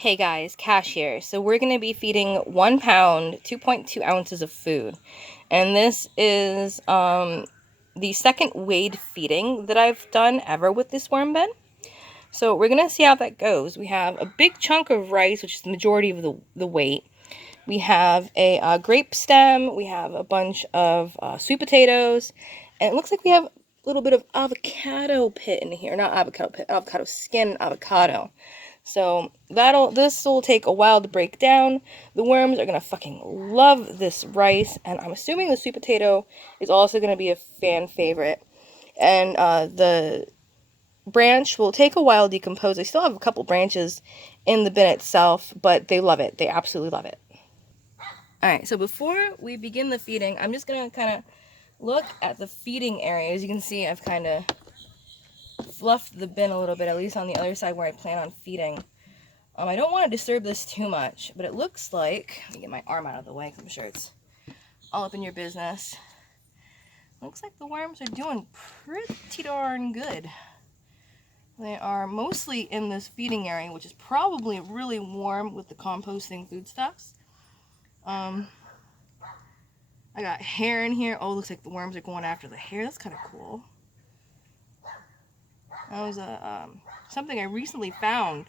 Hey guys, Cash here. So we're going to be feeding 1 pound, 2.2 ounces of food. And this is the second weighed feeding that I've done ever with this worm bin. So we're going to see how that goes. We have a big chunk of rice, which is the majority of the weight. We have a grape stem. We have a bunch of sweet potatoes. And it looks like we have a little bit of avocado pit in here. Not avocado pit, avocado skin avocado. So this will take a while to break down. The worms are gonna fucking love this rice, and I'm assuming the sweet potato is also gonna be a fan favorite. And the branch will take a while to decompose. I still have a couple branches in the bin itself, but they love it. They absolutely love it. Alright, so before we begin the feeding, I'm just gonna kind of look at the feeding area. As you can see, I've kind of fluffed the bin a little bit, at least on the other side where I plan on feeding. I don't want to disturb this too much, but it looks like, let me get my arm out of the way because I'm sure it's all up in your business. Looks like the worms are doing pretty darn good. They are mostly in this feeding area, which is probably really warm with the composting foodstuffs. I got hair in here. Oh, looks like the worms are going after the hair. That's kind of cool. That was something I recently found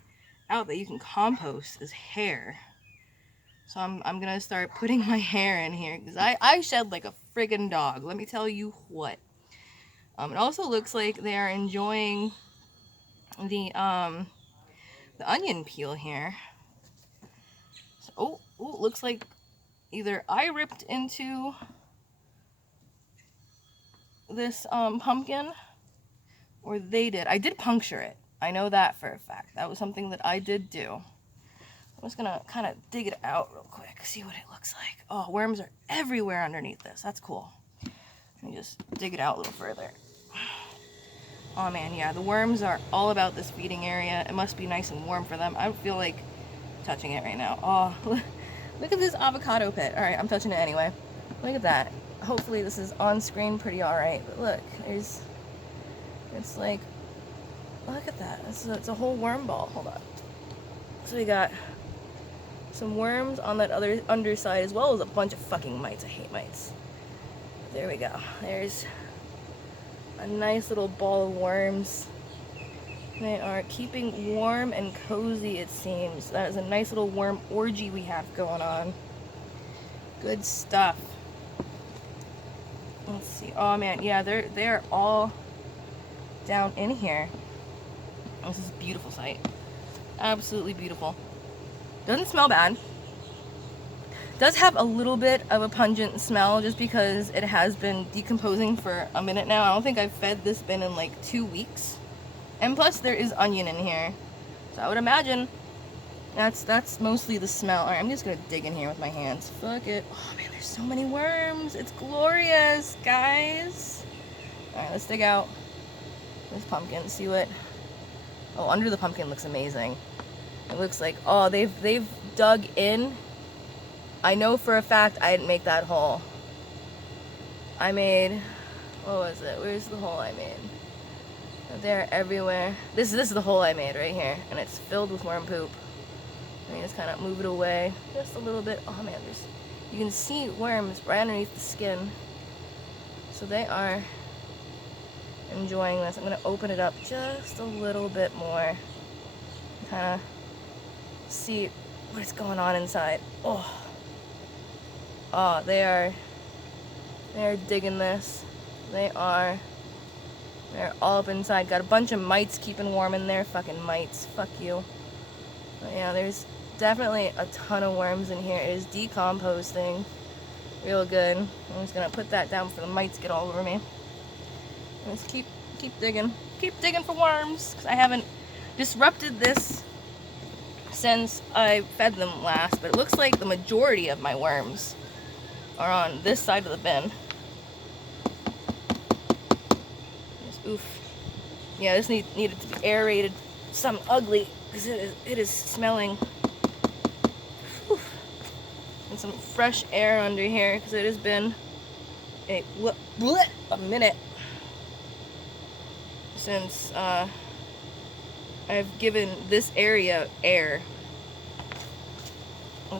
out that you can compost is hair. So I'm gonna start putting my hair in here because I shed like a friggin' dog. Let me tell you what. It also looks like they are enjoying the onion peel here. So, looks like either I ripped into this pumpkin or they did. I did puncture it. I know that for a fact. That was something that I did do. I'm just gonna kind of dig it out real quick, see what it looks like. Oh, worms are everywhere underneath this. That's cool. Let me just dig it out a little further. Oh man, yeah, the worms are all about this feeding area. It must be nice and warm for them. I don't feel like touching it right now. Oh, look at this avocado pit. All right, I'm touching it anyway. Look at that. Hopefully this is on screen pretty all right. But look, it's like, look at that. It's a whole worm ball. Hold on. So we got some worms on that other underside, as well as a bunch of fucking mites. I hate mites. There we go. There's a nice little ball of worms. They are keeping warm and cozy, it seems. That is a nice little worm orgy we have going on. Good stuff. Let's see. Oh man, yeah, they're all down in here. This is a beautiful sight. Absolutely beautiful. Doesn't smell bad. Does have a little bit of a pungent smell just because it has been decomposing for a minute now. I don't think I've fed this bin in like 2 weeks. And plus there is onion in here. So I would imagine that's mostly the smell. Alright, I'm just gonna dig in here with my hands. Fuck it. Oh man, there's so many worms. It's glorious, guys. Alright, let's dig out this pumpkin, see what... Oh, under the pumpkin looks amazing. It looks like, oh, they've dug in. I know for a fact I didn't make that hole. I made, what was it? Where's the hole I made? They're everywhere. This is the hole I made right here, and it's filled with worm poop. Let me just kind of move it away just a little bit. Oh man, you can see worms right underneath the skin. So they are enjoying this. I'm gonna open it up just a little bit more. Kind of see what's going on inside. Oh, they are digging this. They're all up inside. Got a bunch of mites keeping warm in there. Fucking mites. Fuck you. But yeah, there's definitely a ton of worms in here. It is decomposting real good. I'm just gonna put that down before the mites get all over me. Let's keep digging. Keep digging for worms, because I haven't disrupted this since I fed them last, but it looks like the majority of my worms are on this side of the bin. Oof. Yeah, this needed to be aerated. Something ugly, because it is smelling. Whew. And some fresh air under here, because it has been a minute since I've given this area air.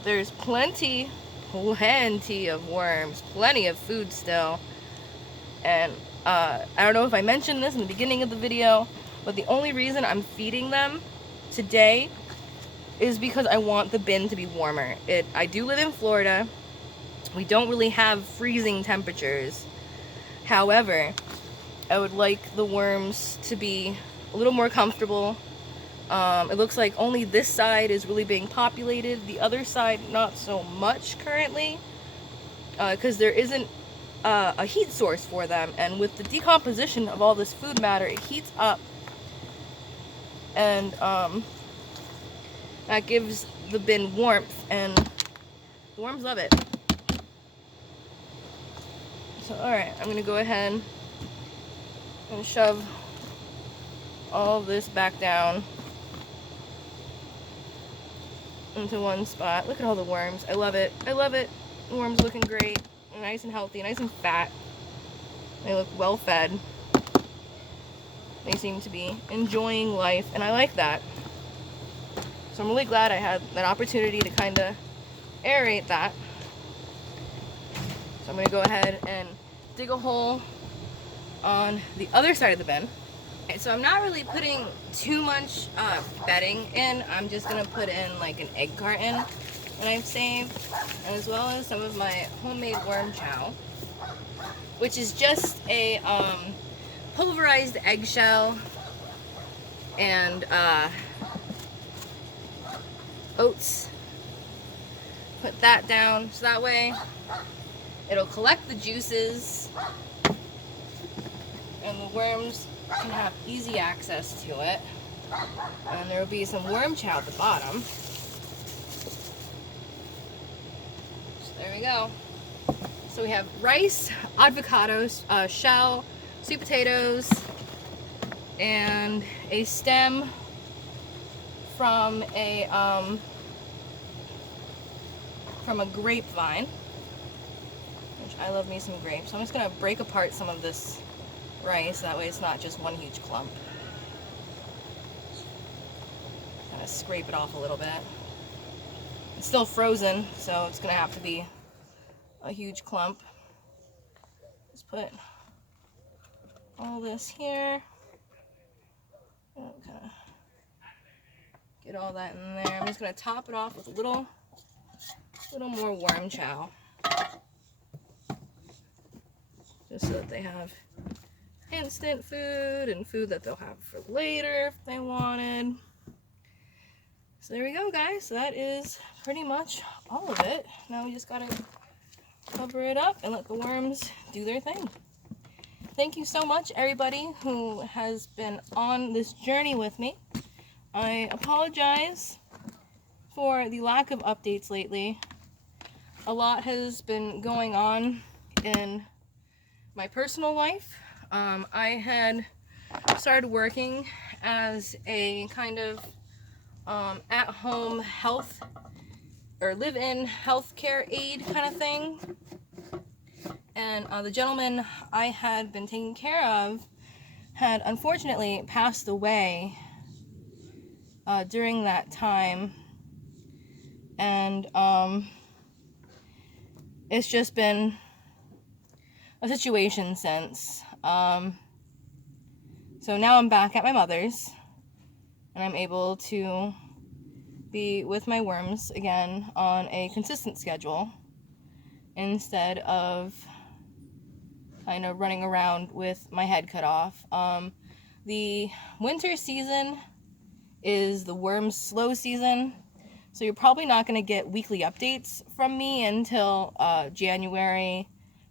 There's plenty of worms, plenty of food still. And I don't know if I mentioned this in the beginning of the video, but the only reason I'm feeding them today is because I want the bin to be warmer. I do live in Florida. We don't really have freezing temperatures. However, I would like the worms to be a little more comfortable. It looks like only this side is really being populated. The other side, not so much currently, because there isn't a heat source for them. And with the decomposition of all this food matter, it heats up. And that gives the bin warmth, and the worms love it. So, alright, I'm going to go ahead and shove all of this back down into one spot. Look at all the worms. I love it. I love it. The worms looking great. Nice and healthy. Nice and fat. They look well fed. They seem to be enjoying life, and I like that. So I'm really glad I had that opportunity to kind of aerate that. So I'm going to go ahead and dig a hole on the other side of the bin. Okay, so I'm not really putting too much bedding in. I'm just going to put in like an egg carton that I've saved, and as well as some of my homemade worm chow, which is just a pulverized eggshell and oats. Put that down so that way it'll collect the juices and the worms can have easy access to it. And there will be some worm chow at the bottom. So there we go. So we have rice, avocados, shell, sweet potatoes, and a stem from a grapevine, which I love me some grapes. So I'm just gonna break apart some of this rice, that way it's not just one huge clump. Kind of scrape it off a little bit. It's still frozen, so it's gonna have to be a huge clump. Just put all this here. Okay. Get all that in there. I'm just gonna top it off with a little more worm chow, just so that they have instant food and food that they'll have for later if they wanted. So there we go, guys. So that is pretty much all of it. Now we just gotta cover it up and let the worms do their thing. Thank you so much, everybody who has been on this journey with me. I apologize for the lack of updates lately. A lot has been going on in my personal life. I had started working as a kind of at-home health or live-in healthcare aide kind of thing. And the gentleman I had been taking care of had unfortunately passed away during that time. And it's just been a situation since. So now I'm back at my mother's, and I'm able to be with my worms again on a consistent schedule instead of kind of running around with my head cut off. The winter season is the worms' slow season, so you're probably not going to get weekly updates from me until January,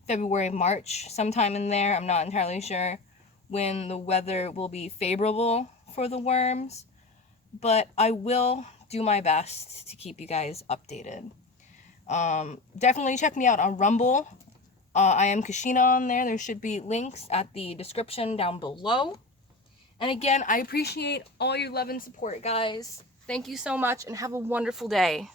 February, March, sometime in there. I'm not entirely sure when the weather will be favorable for the worms, but I will do my best to keep you guys updated. Definitely check me out on Rumble. I am Kashina on there. There should be links at the description down below. And again, I appreciate all your love and support, guys. Thank you so much, and have a wonderful day.